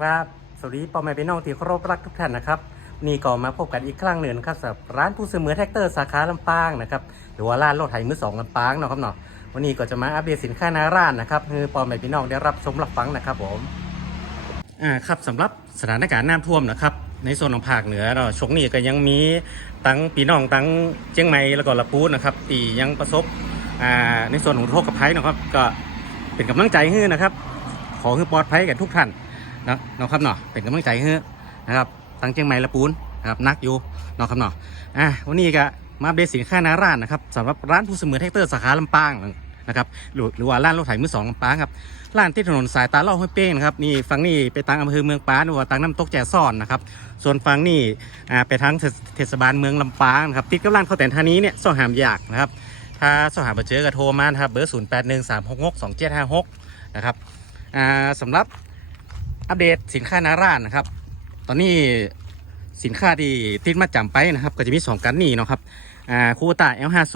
ครับ สวัสดีพ่อแม่พี่น้องที่เคารพรักทุกท่านนะครับ นี่ก็มาพบกันอีกครั้งหนึ่งครับสำหรับร้านผู้ซื้อมือแท็กเตอร์สาขาลำปางนะครับ หรือว่าร้านรถไถมือสองลำปางเนาะครับเนาะ วันนี้ก็จะมาอัปเดตสินค้าหนาร้านนะครับคือพ่อแม่พี่น้องได้รับชมรับฟังนะครับผม อ่าครับสำหรับสถานการณ์น้ำท่วมนะครับ ในโซนของภาคเหนือเนาช่วงนี้ก็ยังมีตั้งพี่น้องตั้งเชียงใหม่แล้วก็ละปูนนะครับที่ยังประสบ อ่า ในส่วนของโทษกับภัยนะครับ ก็เป็นกำลังใจให้นะครับ ขอให้ปลอดภัยกับทุกท่าน นะเนาะครับเนาะเป็นกำลังใจให้นะครับตั้งเชียงใหม่ละปูนนะครับนักอยู่เนาะครับเนาะอะวันนี้ก็มาเดตสินค้านาร้านนะครับสำหรับร้านผู้เสมอแท็กเตอร์สาขาลำปางนะครับหรือหรือว่าร้านรถไถมือสองลำปางครับร้านที่ถนนสายตาเล่าห้วยเป้งนะครับนี่ฝั่งนี้ไปทางอำเภอเมืองปานหรือว่าทางน้ำตกแจซ่อนนะครับส่วนฝั่งนี้อ่าไปทางเทศบาลเมืองลำปางนะครับติดกับร้านข้าวแต่นทานี้เนี่ยซ่อหามยากนะครับถ้าซ่อหามมาเจอก็โทรมานะครับเบอร์ศูนย์แปดหนึ่งสามหกหกสองเจ็ดห้าหกนะครับอ่าสำหรับ อัปเดตสินค้านาร้านนะครับ ตอนนี้สินค้าที่ติดมาจำไปนะครับ ก็จะมีสองกันนี่เนาะครับอ่าคูตา L50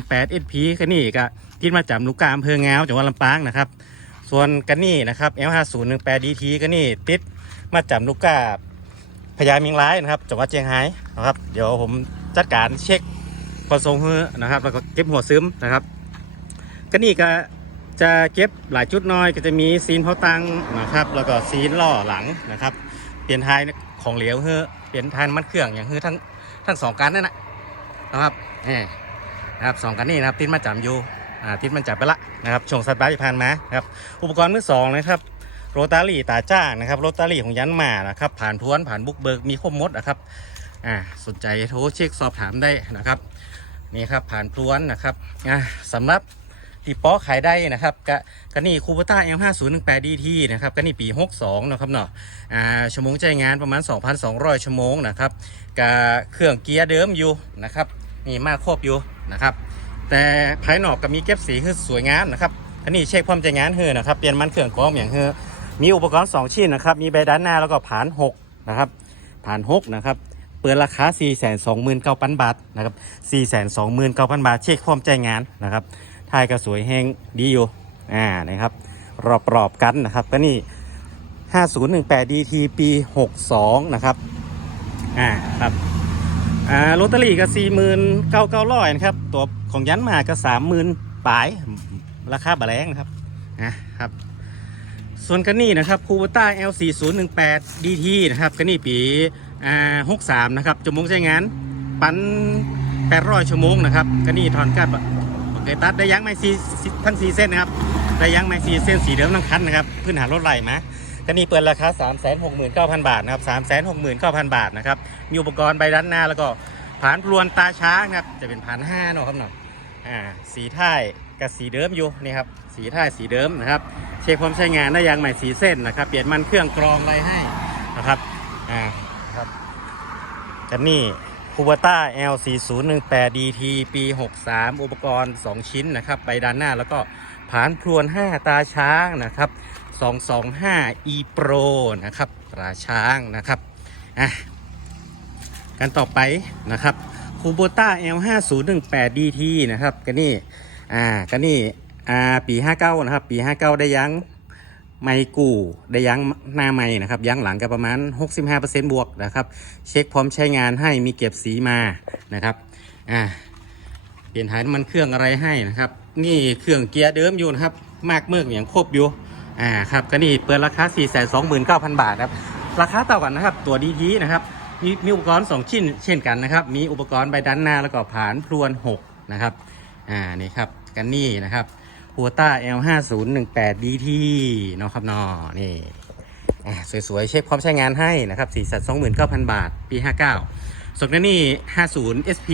18 SP ก็นี่ก็ติดมาจำลูกกาอำเภองาวจังหวัดลำปางนะครับ ส่วนกันนี่นะครับ L5018 DT ก็นี่ติดมาจำลูกกาพญามียงร้ายนะครับจังหวัดเชียงรายนะครับ เดี๋ยวผมจัดการเช็คคนทรงเฮือนะครับ แล้วก็เก็บหัวซึมนะครับ กันนี่ก็ จะเก็บหลายจุดน้อยก็จะมีซีนเผาตังนะครับ แล้วก็ซีนล่อหลังนะครับ เปลี่ยนทายของเหลวเฮือเปลี่ยนทายน้ำมันเครื่องอย่างเฮือทั้งทั้งสองกันนั่นนะนะครับนี่นะครับสองกันนี่นะครับติดมาจำอยู่อ่าทิศมันจับไปละนะครับช่วงสัตว์บ้าที่ผ่านมานะครับอุปกรณ์มือสองนะครับโรตารี่ตาจ้างนะครับโรตารี่ของยันมานะครับ ผ่านทวนผ่านบุกเบิกมีครบมดนะครับอ่าสนใจโทรเช็คสอบถามได้นะครับนี่ครับผ่านทวนนะครับอ่าสำหรับ ที่ป๊อขายได้นะครับกะกะนี่คูปต้า M5018 DT นะครับกะนี่ปี 62นะครับเนาะอ่าชั่วโมงใจงานประมาณ 2,200 ชั่วโมงนะครับกะเครื่องเกียร์เดิมอยู่นะครับนี่มาครบอยู่นะครับแต่ภายนอกก็มีเก็บสีคือสวยงามนะครับอันนี้เช็คความใจงานเฮือนะครับเปลี่ยนมันเครื่องกรองอย่างเฮือมีอุปกรณ์ 2 ชิ้นนะครับมีใบด้านหน้าแล้วก็ผ่าน6นะครับผ่าน6นะครับเปิดราคา 429,000 บาทนะครับ429,000 บาท เช็คความใจงานนะครับ ทายก็สวยแห้งดีอยู่อ่านะครับรอบๆกันนะครับก็นี่ 5018 DT ปี 62 นะครับอ่าครับอ่าโรตารี่ก็สี่หมื่นะครับ ตัวของยันมาก็สามหมื่นปลายราคาบะแรงนะครับนะครับ ส่วนกันนี่นะครับคูบต้า L 4 0 1 8 DT นะครับกันนี่ปีอ่าหกสามนะครับจมงใช้งาน ปันแปดร้อยชั่วโมงนะครับกันนี่ถอนกัด เกยตัดได้ยังไม่ซีทั้งสี่เส้นนะครับได้ยังไม่ซีเส้นสีเดิมทั้งคันนะครับพื้นฐานรถไหลมากันนี่เปิดราคา 3 6 9 0 0 0 บาทนะครับ3 6 9 0 0 0 บาทนะครับมีอุปกรณ์ใบด้านหน้าแล้วก็ผานพลวนตาช้างนะครับจะเป็นผานห้าเนาะครับเนาะอ่าสีท้ายกับสีเดิมอยู่นี่ครับสีท้ายสีเดิมนะครับเช็คความใช้งานได้ยางใหม่สีเส้นนะครับ เปลี่ยนมันเครื่องกรองอะไรให้นะครับอ่าครับกันนี่ คูบาต้า L 4 0 1 8 DT ปี 63 อุปกรณ์ 2 ชิ้นนะครับใบด้านหน้าแล้วก็ผานพลวน 5 ตาช้างนะครับ 225 e pro นะครับตาช้างนะครับอะกันต่อไปนะครับคูโบต้า L5018 DT นะครับกันนี่อ่ากันนี่อ่าปี 59 นะครับ ปี 59 ได้ยัง ไม่กู่ได้ยั้งหน้าไม่นะครับ ยั้งหลังก็ประมาณ 65%บวกนะครับ เช็คพร้อมใช้งานให้มีเก็บสีมานะครับอ่าเปลี่ยนถ่ายน้ำมันเครื่องอะไรให้นะครับ นี่เครื่องเกียร์เดิมอยู่นะครับ มากเมือกอย่างครบอยู่อ่าครับก็นี่เปิดราคา 429,000 บาทครับราคาต่ากันนะครับ ตัวดีๆนะครับมีมีอุปกรณ์ 2 ชิ้นเช่นกันนะครับ มีอุปกรณ์ใบด้านหน้าแล้วก็ผานพลวน 6 นะครับอ่านี่ครับกันนี่นะครับ หัวต้า L5018 DT เนาะครับนอนี่สวยๆ เช็คพร้อมใช้งานให้นะครับ4 2 9 0 0 0 บาท ปี 59ส่วนนั้นนี่ 50 SP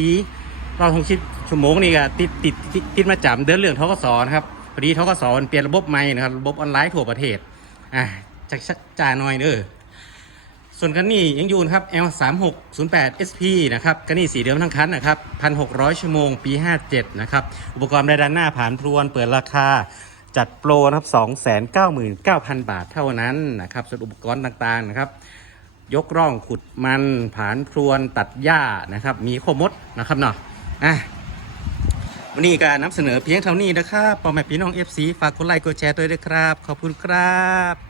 เราคงคิดชั่วโมงนี่ก็ติดติดติดติดมาจำเดินเรื่องทกสนะครับพอดีทกสมันเปลี่ยนระบบใหม่นะครับ ระบบออนไลน์ทั่วประเทศอ่าจากจ่าหน่อยเด้อ ส่วนกันนี่ยังอยู่นะครับ L 3 6 0 8 SP นะครับกันนี่สีเดิมทั้งคันนะครับ 1,600 ชั่วโมงปี 57 นะครับ อุปกรณ์ด้านหน้าผ่านพรวนเปิดราคาจัดโปรนะครับ 299,000 บาทเท่านั้นนะครับ ส่วนอุปกรณ์ต่างๆนะครับ ยกร่องขุดมันผ่านพรวนตัดหญ้านะครับ มีโคมดนะครับเนาะอะวันนี้ก็นำเสนอเพียงเท่านี้นะครับปอแม่พี่น้อง FC ฝากกดไลค์กดแชร์ด้วยนะครับ ขอบคุณครับ